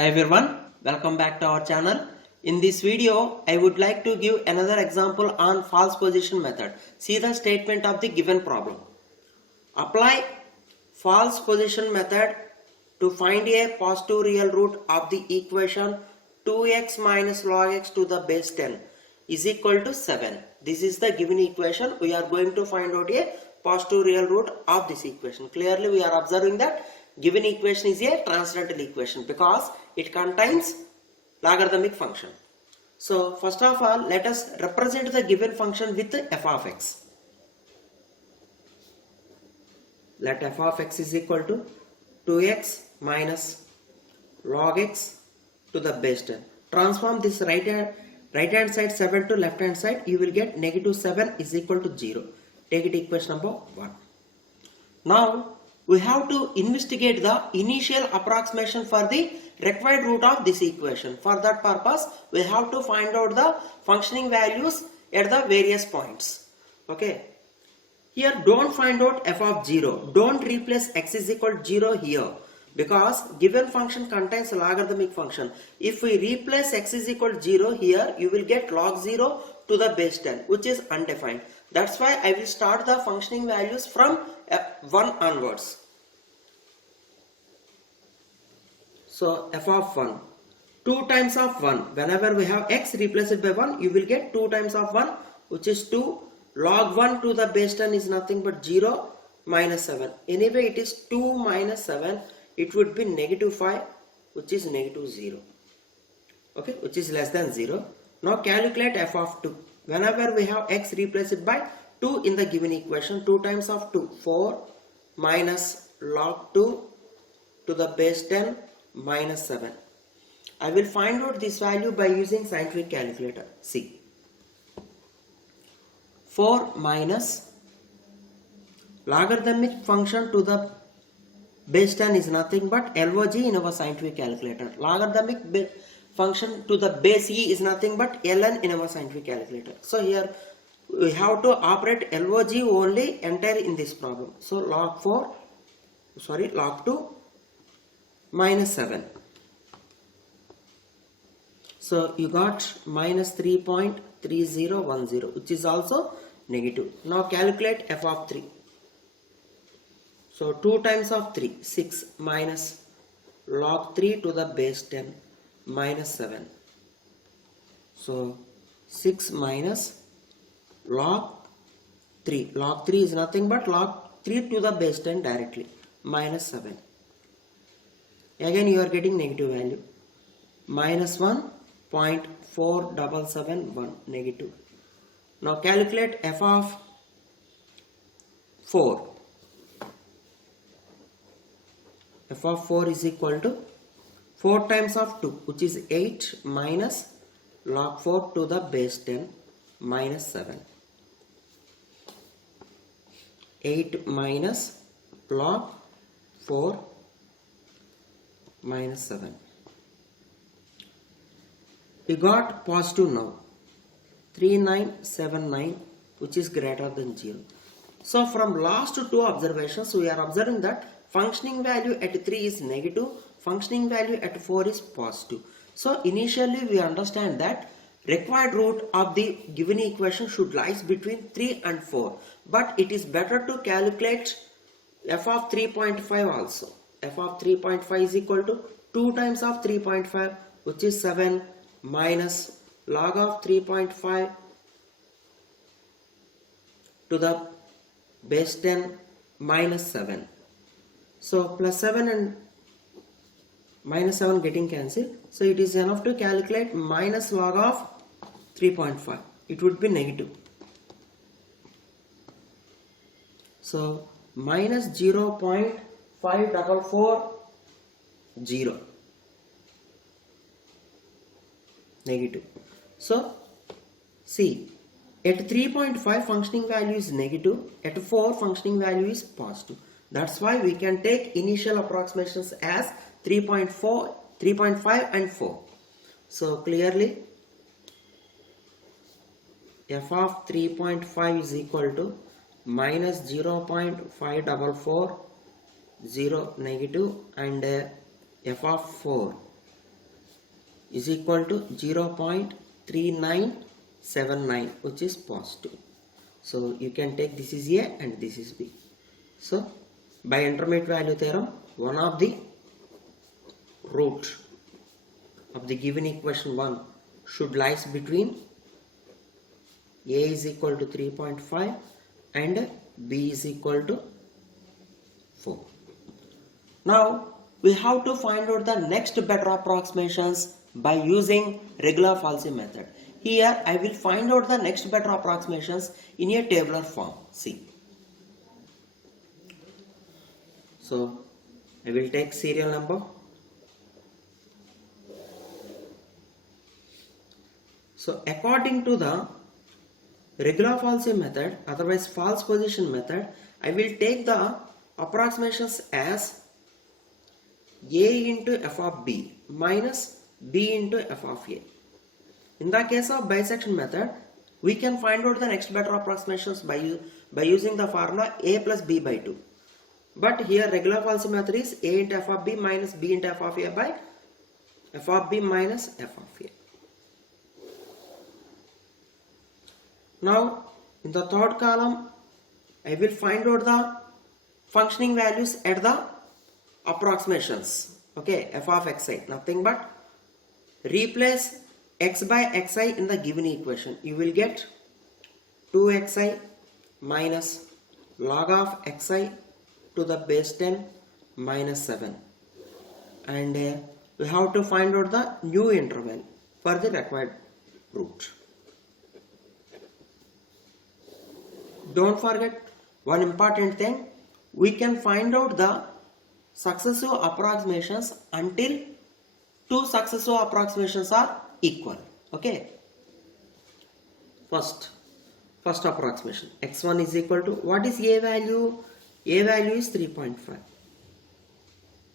Hi everyone, welcome back to our channel. In this video, I would like to give another example on false position method. See the statement of the given problem. Apply false position method to find a positive real root of the equation 2x minus log x to the base 10 is equal to 7. This is the given equation. We are going to find out a positive real root of this equation. Clearly we are observing that given equation is a transcendental equation because it contains logarithmic function. So first of all, let us represent the given function with f of x. Let f of x is equal to 2x minus log x to the base 10. Transform this right hand side 7 to left hand side. You will get negative 7 is equal to 0. Take it equation number 1. Now we have to investigate the initial approximation for the required root of this equation. For that purpose, we have to find out the functioning values at the various points. Okay. Here don't find out f of 0. Don't replace x is equal to 0 here because given function contains logarithmic function. If we replace x is equal to 0 here, you will get log 0 to the base 10 which is undefined. That's why I will start the functioning values from 1 onwards. So f of 1, 2 times of 1, whenever we have x replace it by 1, you will get 2 times of 1 which is 2. Log 1 to the base 10 is nothing but 0 minus 7. Anyway it is 2 minus 7, it would be negative 5 which is negative 0. Okay, which is less than 0. Now calculate f of 2. Whenever we have x replace it by 2 in the given equation, 2 times of 2, 4 minus log 2 to the base 10 minus 7. I will find out this value by using scientific calculator. See, 4 minus logarithmic function to the base 10 is nothing but LOG in our scientific calculator. Logarithmic function to the base e is nothing but ln in our scientific calculator. So here we have to operate LOG only entire in this problem. So log 2 minus 7. So you got minus 3.3010 which is also negative. Now calculate f of 3. So 2 times of 3, 6 minus log 3 to the base 10 minus 7. So 6 minus log 3. Log 3 is nothing but log 3 to the base 10 directly minus 7. Again you are getting negative value minus 1.4771 negative. Now calculate f of 4. F of 4 is equal to 4 times of 2 which is 8 minus log 4 to the base 10 minus 7. 8 minus log 4 minus 7. We got positive now 3979 which is greater than 0. So from last two observations we are observing that functioning value at 3 is negative, functioning value at 4 is positive. So initially we understand that required root of the given equation should lies between 3 and 4, but it is better to calculate f of 3.5 also. F of 3.5 is equal to 2 times of 3.5 which is 7 minus log of 3.5 to the base 10 minus 7. So plus 7 and minus 7 getting cancelled. So it is enough to calculate minus log of 3.5. It would be negative. So minus 0.5440 negative. So see, at 3.5 functioning value is negative, at 4 functioning value is positive. That's why we can take initial approximations as 3.4, 3.5 and 4. So clearly f of 3.5 is equal to minus 0.5440 negative and f of 4 is equal to 0.3979, which is positive. So you can take this is A and this is B. So by intermediate value theorem, one of the root of the given equation 1 should lies between A is equal to 3.5 and B is equal to 4. Now we have to find out the next better approximations by using regular falsy method. Here I will find out the next better approximations in a tabular form. See. So I will take serial number. So according to the regular falsy method, otherwise false position method, I will take the approximations as A into f of B minus B into f of A. In the case of bisection method, we can find out the next better approximations by using the formula A plus B by 2. But here regular falsy method is A into f of B minus B into f of A by f of B minus f of A. Now in the third column, I will find out the functioning values at the approximations. Okay, f of xi, nothing but replace x by xi in the given equation. You will get 2xi minus log of xi to the base 10 minus 7. And we have to find out the new interval for the required root. Don't forget one important thing, we can find out the successive approximations until two successive approximations are equal. Okay. First approximation, x1 is equal to, what is A value? A value is 3.5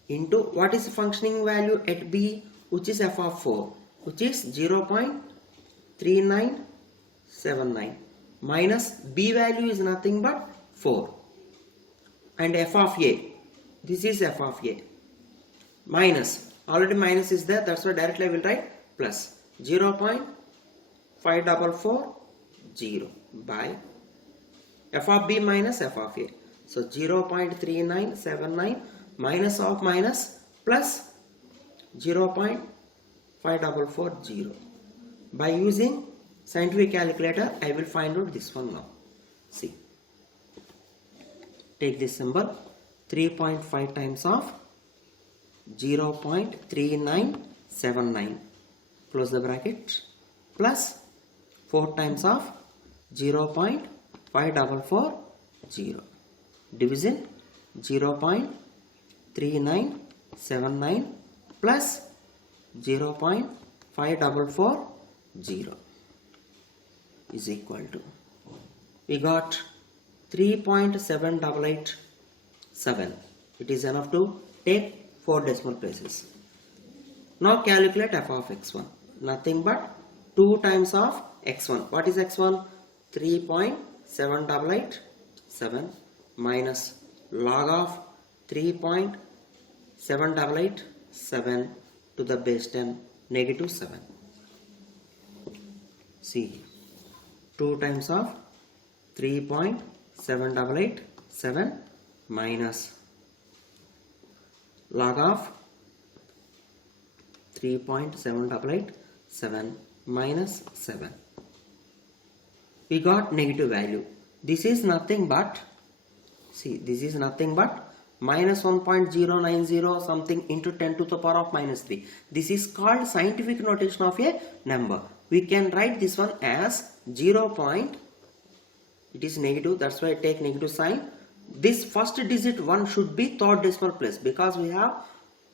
into what is the functioning value at B, which is f of 4, which is 0.3979 minus B value is nothing but 4 and f of A, this is f of A, minus, already minus is there, that's why directly I will write plus 0.5440 by f of B minus f of A. So 0.3979 minus of minus plus 0.5440. By using scientific calculator, I will find out this one now. See, take this symbol, 3.5 times of 0.3979, close the bracket, plus 4 times of 0.5440, division 0.3979 plus 0.5440 is equal to, we got 3.7887. It is enough to take 4 decimal places. Now calculate f of x1, nothing but 2 times of x1. What is x1? 3.7887 minus log of 3.7887 to the base 10 negative 7. See, 2 times of 3.7887 minus log of 3.7887 minus 7. We got negative value. This is nothing but, see, this is nothing but minus 1.090 something into 10 to the power of minus 3. This is called scientific notation of a number. We can write this one as 0. It is negative, that's why I take negative sign. This first digit 1 should be third decimal place because we have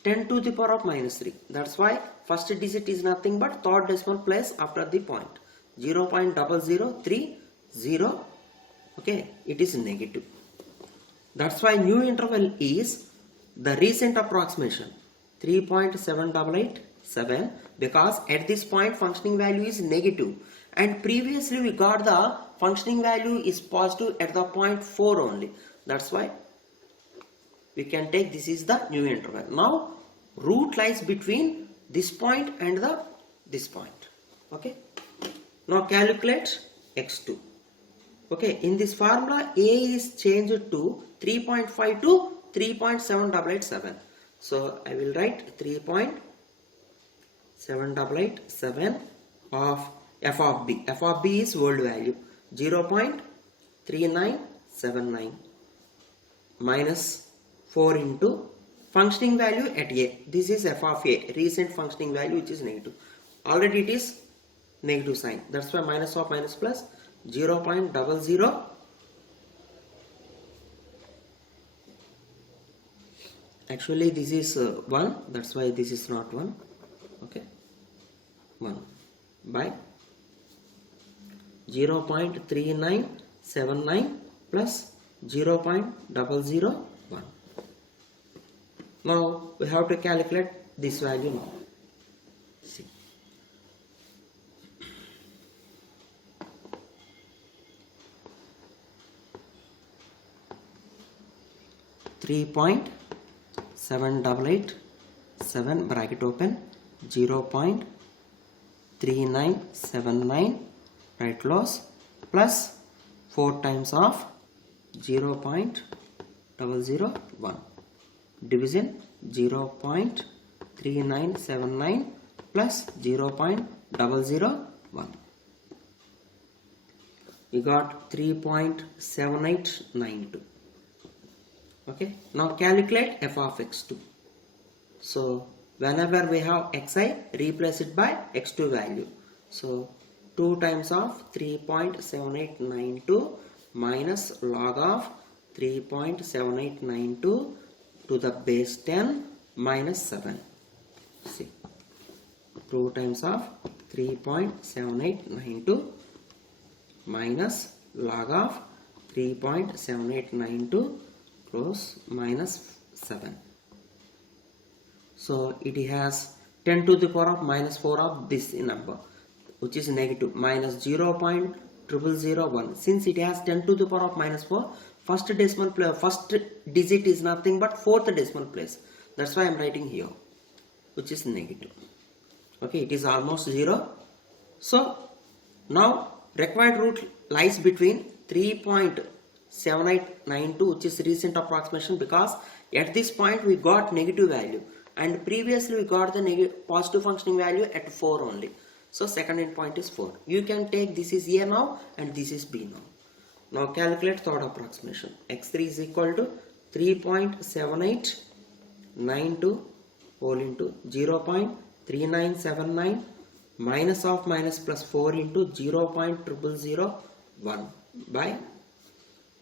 10 to the power of minus 3. That's why first digit is nothing but third decimal place after the point. 0.0030. Okay, it is negative. That's why new interval is the recent approximation 3.7887 because at this point functioning value is negative and previously we got the functioning value is positive at the point 4 only. That's why we can take this is the new interval. Now root lies between this point and the this point. Okay. Now calculate x2. Okay, in this formula, A is changed to 3.5 to 3.7887. So I will write 3.7887 of f of b. F of b is world value 0.3979 minus 4 into functioning value at a. This is f of a, recent functioning value, which is negative. Already it is negative sign. That's why minus of minus plus 0.00. Actually this is 1, that's why this is not 1. Okay, 1 by 0.3979 plus 0.001. Now we have to calculate this value now. See. 3.7887 bracket open 0.3979 right close plus 4 times of 0.001 division 0.3979 plus 0.001. We got 3.7892. Okay, now calculate f of x2. So whenever we have xi, replace it by x2 value. So 2 times of 3.7892 minus log of 3.7892 to the base 10 minus 7. See, 2 times of 3.7892 minus log of 3.7892 close minus 7. So it has 10 to the power of minus 4 of this number, which is negative, minus 0.0001. Since it has 10 to the power of minus 4, first digit is nothing but fourth decimal place. That's why I am writing here, which is negative. Okay, it is almost 0. So now required root lies between 3.7892, which is recent approximation, because at this point we got negative value and previously we got the positive functioning value at 4 only. So second endpoint is 4. You can take this is A now and this is B now. Now calculate third approximation. x3 is equal to 3.7892 whole into 0.3979 minus of minus plus 4 into 0.0001 by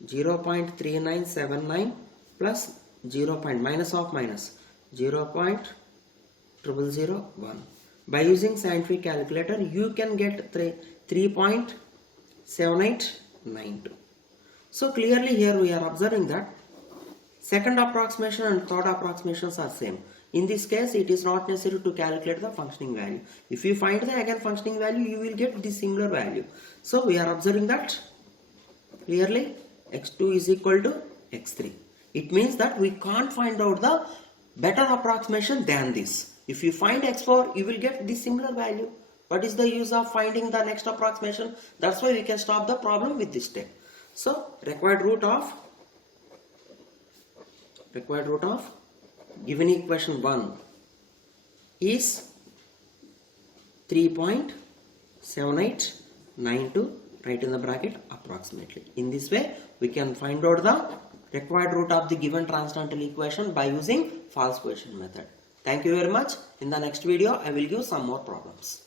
0.3979 plus 0. minus of minus 0.001. By using scientific calculator, you can get 3.7892. So clearly here we are observing that second approximation and third approximations are same. In this case, it is not necessary to calculate the functioning value. If you find the again functioning value, you will get the similar value. So we are observing that clearly x2 is equal to x3. It means that we can't find out the better approximation than this. If you find x4, you will get the similar value. What is the use of finding the next approximation? That's why we can stop the problem with this step. So required root of given equation 1 is 3.7892, write in the bracket approximately. In this way we can find out the required root of the given transcendental equation by using false quotient method. Thank you very much. In the next video I will give some more problems.